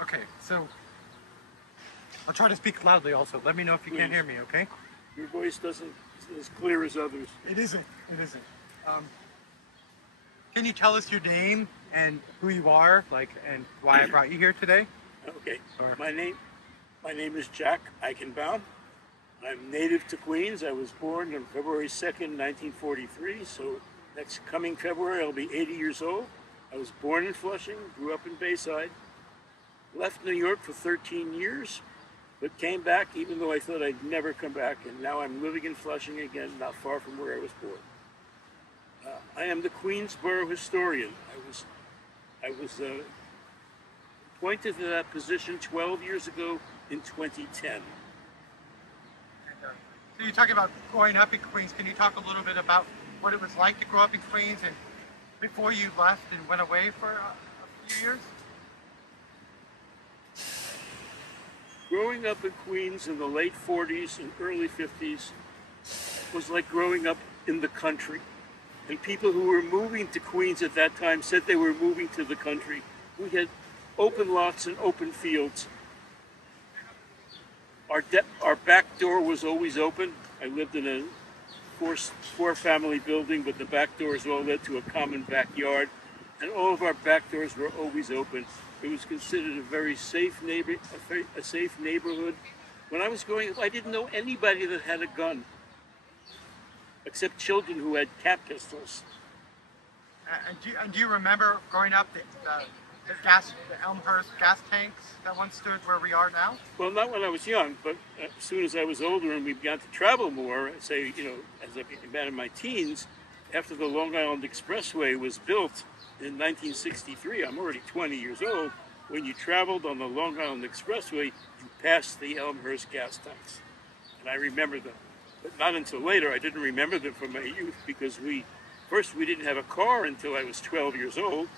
Okay, so I'll try to speak loudly also. Let me know if you can't Please. hear me, okay? Your voice doesn't as clear as others. It isn't. It isn't. Um, can you tell us your name and who you are, and why I brought you here today? Okay. Or My name is Jack Eichenbaum. I'm native to Queens. I was born on February 2nd, 1943. So next coming February, I'll be 80 years old. I was born in Flushing, grew up in Bayside, left New York for 13 years, but came back even though I thought I'd never come back. And now I'm living in Flushing again, not far from where I was born. I am the Queens Borough historian. I was appointed to that position 12 years ago in 2010. so you're talking about growing up in Queens. Can you talk a little bit about what it was like to grow up in Queens and before you left and went away for a few years? Growing up in Queens in the late 40s and early 50s was like growing up in the country. And people who were moving to Queens at that time said they were moving to the country. We had open lots and open fields. Our back door was always open. I lived in a four-family building, but the back doors all led to a common backyard, and all of our back doors were always open. It was considered a very safe safe neighborhood. When I was growing up, I didn't know anybody that had a gun, except children who had cat pistols. And do you remember growing up the Elmhurst gas tanks that once stood where we are now? Well, not when I was young, but as soon as I was older and we began to travel more, say, as I began in my teens, after the Long Island Expressway was built in 1963, I'm already 20 years old, when you traveled on the Long Island Expressway, you passed the Elmhurst gas tanks. And I remember them. But not until later, I didn't remember them from my youth because we didn't have a car until I was 12 years old,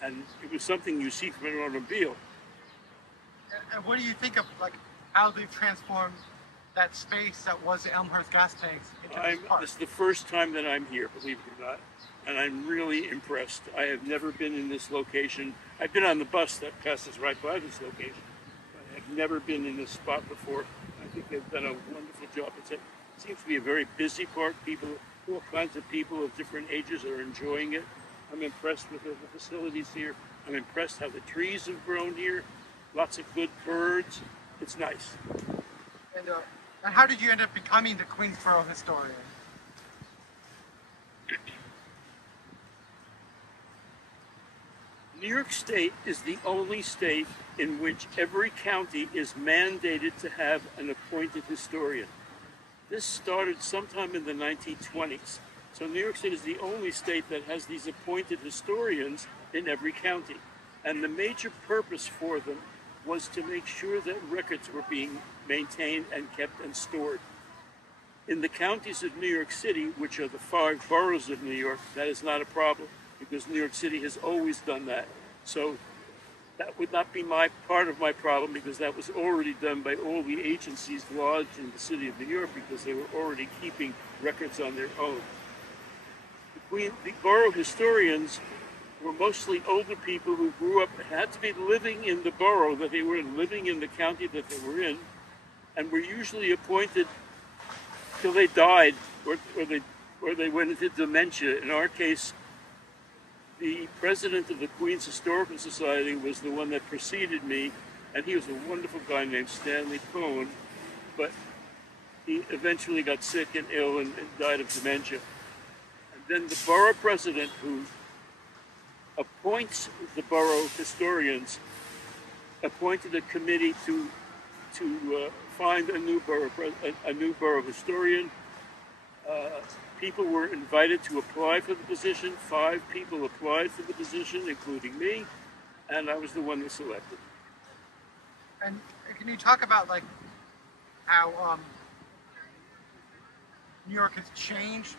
and it was something you see from an automobile. And what do you think of how they've transformed that space that was the Elmhurst gas tanks into this park? This is the first time that I'm here, believe it or not, and I'm really impressed. I have never been in this location. I've been on the bus that passes right by this location, but I have never been in this spot before. I think they've done a wonderful job. It seems to be a very busy park. All kinds of people of different ages are enjoying it. I'm impressed with the facilities here. I'm impressed how the trees have grown here. Lots of good birds. It's nice. And how did you end up becoming the Queensboro historian? New York State is the only state in which every county is mandated to have an appointed historian. This started sometime in the 1920s. So New York State is the only state that has these appointed historians in every county. And the major purpose for them was to make sure that records were being maintained and kept and stored. In the counties of New York City, which are the 5 boroughs of New York, that is not a problem because New York City has always done that. So that would not be part of my problem because that was already done by all the agencies lodged in the city of New York because they were already keeping records on their own. The borough historians were mostly older people who grew up, had to be living in the borough that they were in, living in the county that they were in, and were usually appointed till they died or they went into dementia. In our case, the president of the Queens Historical Society was the one that preceded me, and he was a wonderful guy named Stanley Cohn, but he eventually got sick and ill and died of dementia. And then the borough president, who appoints the borough historians, appointed a committee to find a new borough historian. People were invited to apply for the position. 5 people applied for the position, including me, and I was the one that selected. And can you talk about how New York has changed?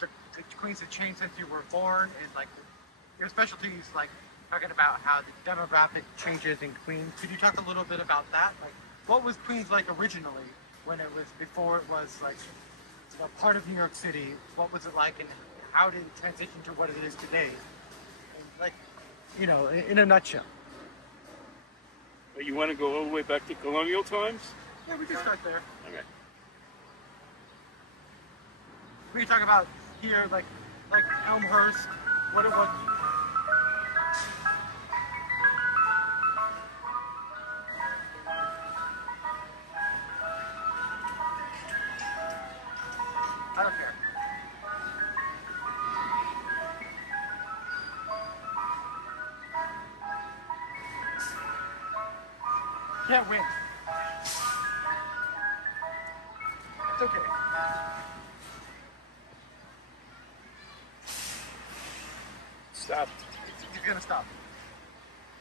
The Queens has changed since you were born, and your specialties, talking about how the demographic changes in Queens. Could you talk a little bit about that? What was Queens like originally before it was part of New York City? What was it like, and how did it transition to what it is today? And in a nutshell. You want to go all the way back to colonial times? Yeah, we can start there. All right. We can talk about here, like Elmhurst. What? I don't care. Can't win. It's okay. Stop. He's gonna stop.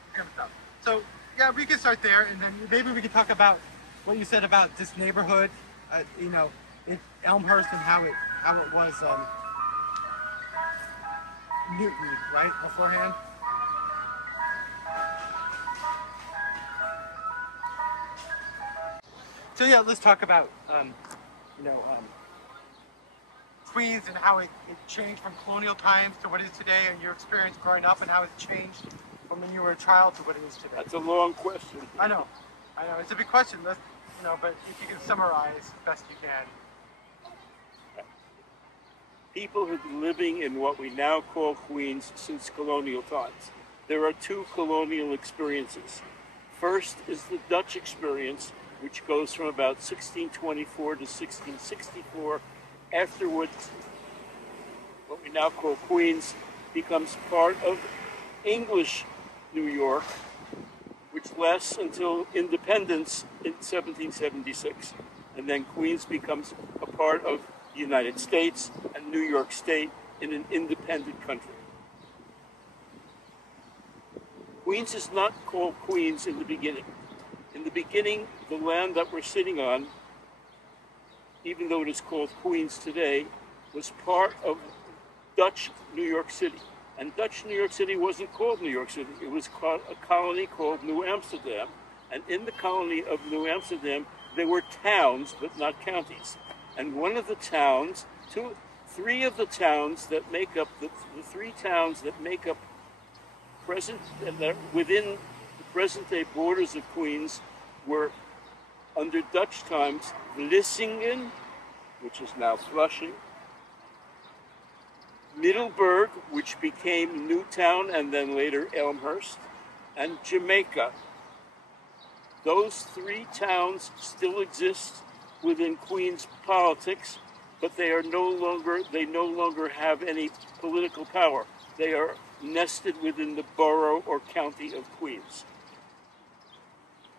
He's gonna stop. So yeah, we can start there, and then maybe we can talk about what you said about this neighborhood. You know, in Elmhurst and how it was Newton, right, beforehand. So yeah, let's talk about Queens and how it changed from colonial times to what it is today, and your experience growing up and how it's changed from when you were a child to what it is today. That's a long question. I know, it's a big question. But if you can summarize best you can. People have been living in what we now call Queens since colonial times. There are two colonial experiences. First is the Dutch experience, which goes from about 1624 to 1664. Afterwards, what we now call Queens becomes part of English New York, which lasts until independence in 1776. And then Queens becomes a part of the United States and New York State in an independent country. Queens is not called Queens in the beginning. In the beginning, the land that we're sitting on, even though it is called Queens today, was part of Dutch New York City. And Dutch New York City wasn't called New York City. It was called a colony called New Amsterdam. And in the colony of New Amsterdam, there were towns, but not counties. And one of the towns, three of the towns that make up, the three towns that make up within the present-day borders of Queens were, under Dutch times, Vlissingen, which is now Flushing, Middelburg, which became Newtown and then later Elmhurst, and Jamaica. Those three towns still exist within Queens politics, but they no longer have any political power. They are nested within the borough or county of Queens.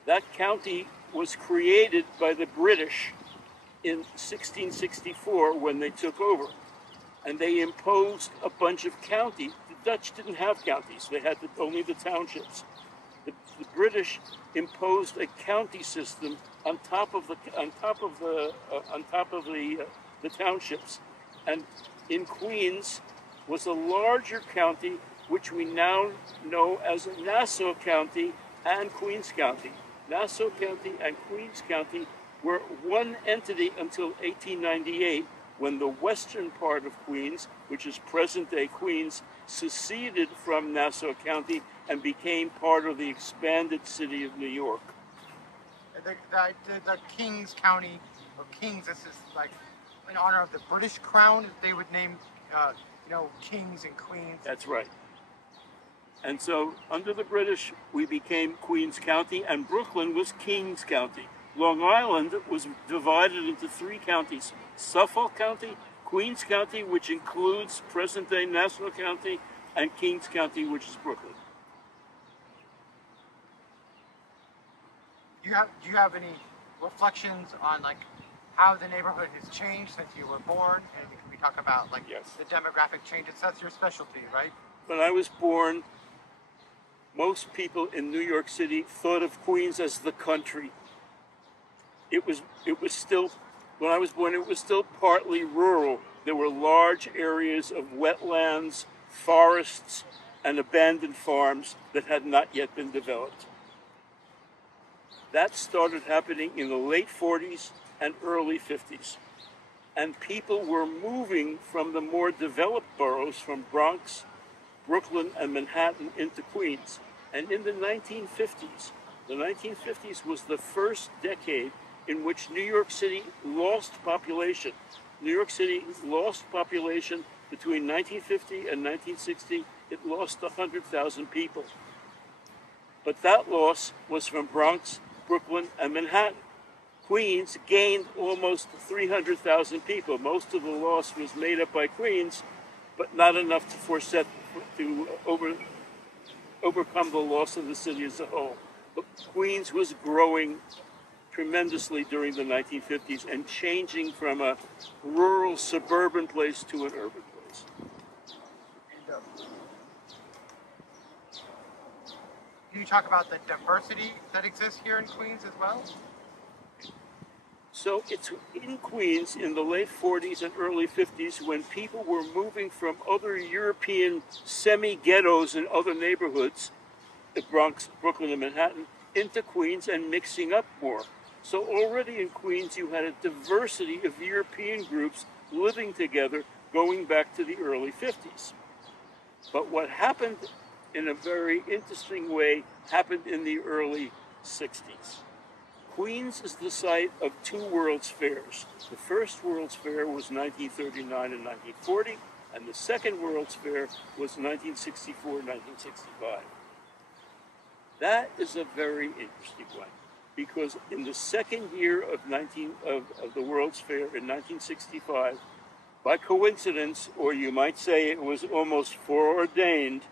That county was created by the British in 1664 when they took over. And they imposed a bunch of counties. The Dutch didn't have counties. They had only the townships. The British imposed a county system on top of the townships. And in Queens was a larger county, which we now know as Nassau County and Queens County. Nassau County and Queens County were one entity until 1898, when the western part of Queens, which is present-day Queens, seceded from Nassau County and became part of the expanded city of New York. The Kings County, or Kings, this is like in honor of the British Crown. They would name, kings and queens. That's right. And so, under the British, we became Queens County, and Brooklyn was Kings County. Long Island was divided into three counties: Suffolk County, Queens County, which includes present-day Nassau County, and Kings County, which is Brooklyn. Do you have any reflections on how the neighborhood has changed since you were born? And we talk about Yes. the demographic changes. That's your specialty, right? When I was born, most people in New York City thought of Queens as the country. It was still, when I was born, it was still partly rural. There were large areas of wetlands, forests, and abandoned farms that had not yet been developed. That started happening in the late 40s and early 50s. And people were moving from the more developed boroughs, from Bronx, Brooklyn, and Manhattan into Queens. And in the 1950s, The 1950s was the first decade in which New York City lost population. New York City lost population between 1950 and 1960. It lost 100,000 people. But that loss was from Bronx, Brooklyn, and Manhattan. Queens gained almost 300,000 people. Most of the loss was made up by Queens, but not enough to overcome the loss of the city as a whole. But Queens was growing tremendously during the 1950s and changing from a rural suburban place to an urban place. Can you talk about the diversity that exists here in Queens as well? So it's in Queens in the late 40s and early 50s when people were moving from other European semi-ghettos and other neighborhoods, the Bronx, Brooklyn, and Manhattan, into Queens and mixing up more. So already in Queens you had a diversity of European groups living together going back to the early 50s. But what happened in a very interesting way happened in the early 60s. Queens is the site of two World's Fairs. The first World's Fair was 1939 and 1940, and the second World's Fair was 1964 and 1965. That is a very interesting one, because in the second year of the World's Fair in 1965, by coincidence, or you might say it was almost foreordained,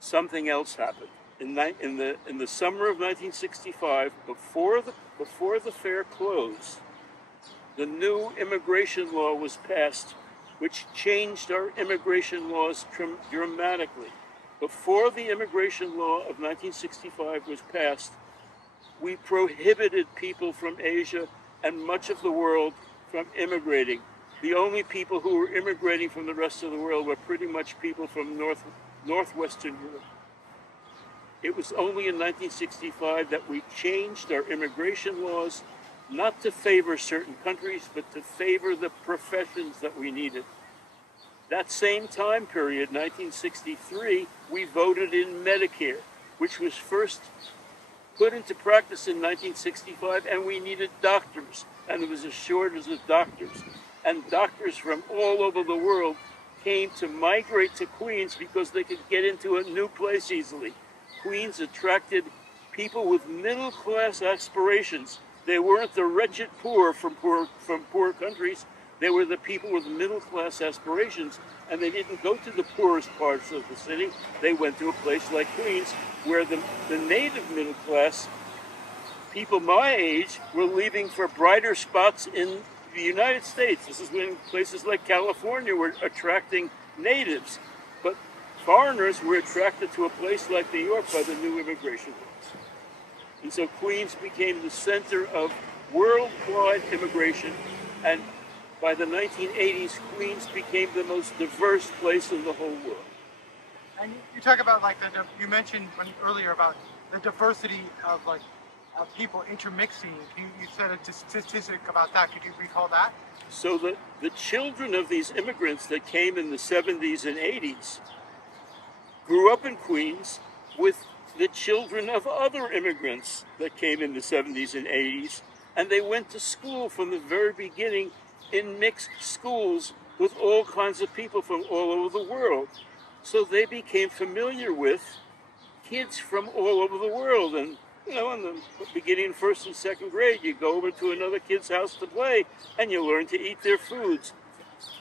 something else happened. In the summer of 1965, before the fair closed, the new immigration law was passed, which changed our immigration laws dramatically. Before the immigration law of 1965 was passed, we prohibited people from Asia and much of the world from immigrating. The only people who were immigrating from the rest of the world were pretty much people from Northwestern Europe. It was only in 1965 that we changed our immigration laws, not to favor certain countries, but to favor the professions that we needed. That same time period, 1963, we voted in Medicare, which was first put into practice in 1965, and we needed doctors, and there was a shortage of doctors. And doctors from all over the world came to migrate to Queens because they could get into a new place easily. Queens attracted people with middle-class aspirations. They weren't the wretched poor from poor countries. They were the people with middle-class aspirations, and they didn't go to the poorest parts of the city. They went to a place like Queens, where the native middle class, people my age, were leaving for brighter spots in the United States. This is when places like California were attracting natives, but foreigners were attracted to a place like New York by the new immigration laws. And so Queens became the center of worldwide immigration, and by the 1980s, Queens became the most diverse place in the whole world. And you talk about you mentioned earlier about the diversity of people intermixing. You said a statistic about that. Could you recall that? So the children of these immigrants that came in the 70s and 80s grew up in Queens with the children of other immigrants that came in the 70s and 80s, and they went to school from the very beginning in mixed schools with all kinds of people from all over the world. So they became familiar with kids from all over the world. And in the beginning, first and second grade, you go over to another kid's house to play, and you learn to eat their foods.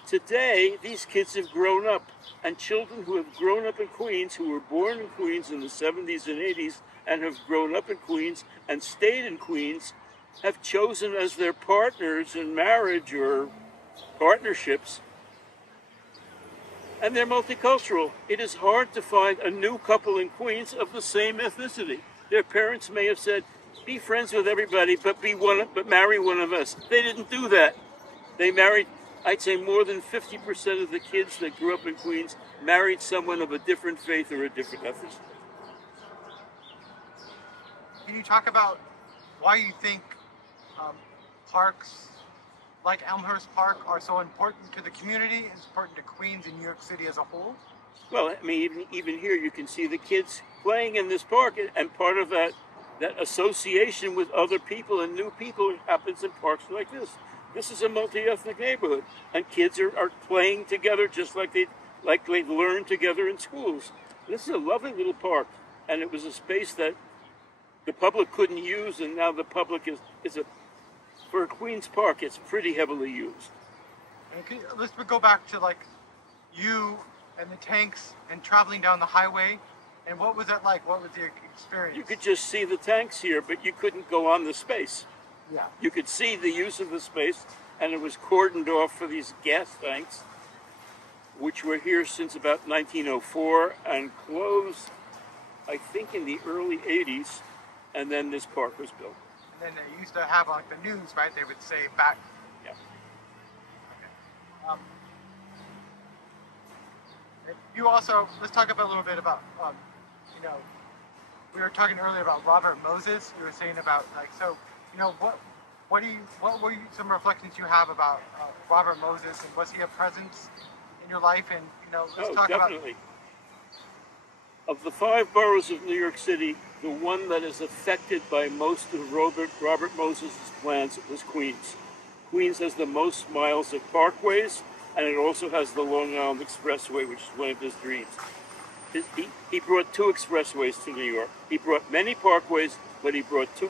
Today, these kids have grown up, and children who have grown up in Queens, who were born in Queens in the 70s and 80s, and have grown up in Queens and stayed in Queens, have chosen as their partners in marriage or partnerships, and they're multicultural. It is hard to find a new couple in Queens of the same ethnicity. Their parents may have said, be friends with everybody, but marry one of us. They didn't do that. They married, I'd say more than 50% of the kids that grew up in Queens married someone of a different faith or a different ethnicity. Can you talk about why you think parks like Elmhurst Park are so important to the community, and important to Queens and New York City as a whole? Well, I mean, even here you can see the kids playing in this park, and part of that association with other people and new people happens in parks like this. This is a multi-ethnic neighborhood, and kids are playing together just like they learn together in schools. This is a lovely little park, and it was a space that the public couldn't use, and now the public for a Queens Park, it's pretty heavily used. Okay, let's go back to like you and the tanks and traveling down the highway. And what was that like? What was your experience? You could just see the tanks here, but you couldn't go on the space. Yeah. You could see the use of the space, and it was cordoned off for these gas tanks, which were here since about 1904 and closed, I think, in the early 80s, and then this park was built. And then they used to have like the news, right? They would say back. Yeah. Okay. You also, let's talk about a little bit about, you know, we were talking earlier about Robert Moses. You were saying about like, so, you know, what were some reflections you have about Robert Moses, and was he a presence in your life? And you know, let's talk definitely. Of the 5 boroughs of New York City, the one that is affected by most of Robert Moses' plans was Queens. Queens has the most miles of parkways, and it also has the Long Island Expressway, which is one of his dreams. He brought 2 expressways to New York. He brought many parkways, but he brought two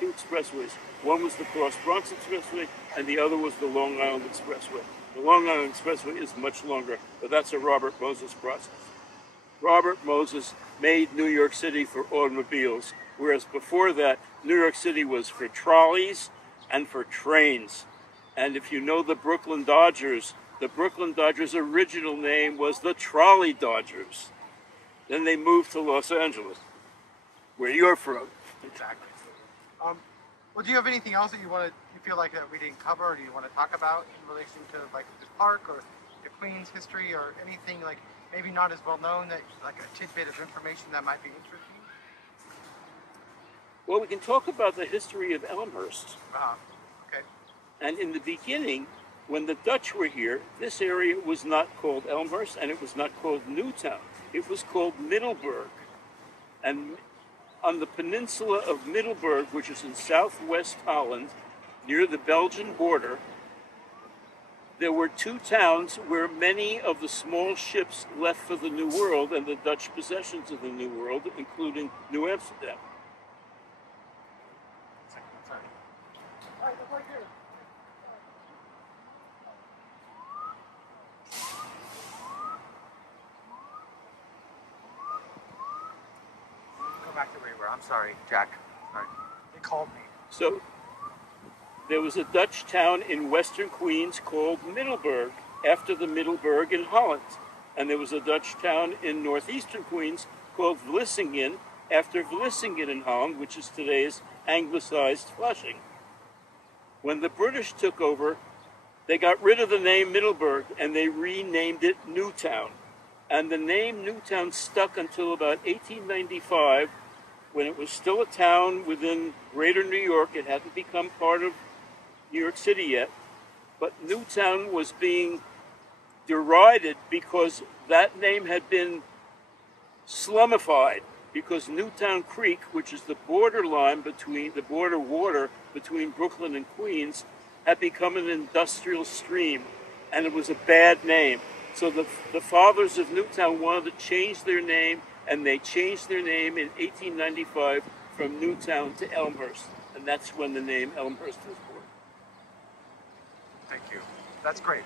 expressways. One was the Cross Bronx Expressway, and the other was the Long Island Expressway. The Long Island Expressway is much longer, but that's a Robert Moses process. Robert Moses made New York City for automobiles, whereas before that, New York City was for trolleys and for trains. And if you know the Brooklyn Dodgers original name was the Trolley Dodgers. Then they moved to Los Angeles, where you're from. Exactly. Well, do you have anything else that you feel like that we didn't cover, or do you want to talk about in relation to like this park or the Queens history, or anything like maybe not as well known, that like a tidbit of information that might be interesting? Well, we can talk about the history of Elmhurst. Okay. And in the beginning, when the Dutch were here, this area was not called Elmhurst, and it was not called Newtown. It was called Middelburg. And on the peninsula of Middelburg, which is in southwest Holland, near the Belgian border, there were 2 towns where many of the small ships left for the New World and the Dutch possessions of the New World, including New Amsterdam. Sorry. All right, right here. Go back to where you were. I'm sorry, Jack. Sorry. They called me. So there was a Dutch town in western Queens called Middelburg, after the Middelburg in Holland. And there was a Dutch town in northeastern Queens called Vlissingen, after Vlissingen in Holland, which is today's anglicized Flushing. When the British took over, they got rid of the name Middelburg and they renamed it Newtown. And the name Newtown stuck until about 1895, when it was still a town within greater New York. It hadn't become part of New York City yet, but Newtown was being derided because that name had been slumified, because Newtown Creek, which is the border line between the border water between Brooklyn and Queens, had become an industrial stream, and it was a bad name. So the fathers of Newtown wanted to change their name, and they changed their name in 1895 from Newtown to Elmhurst, and that's when the name Elmhurst was born. Thank you. That's great.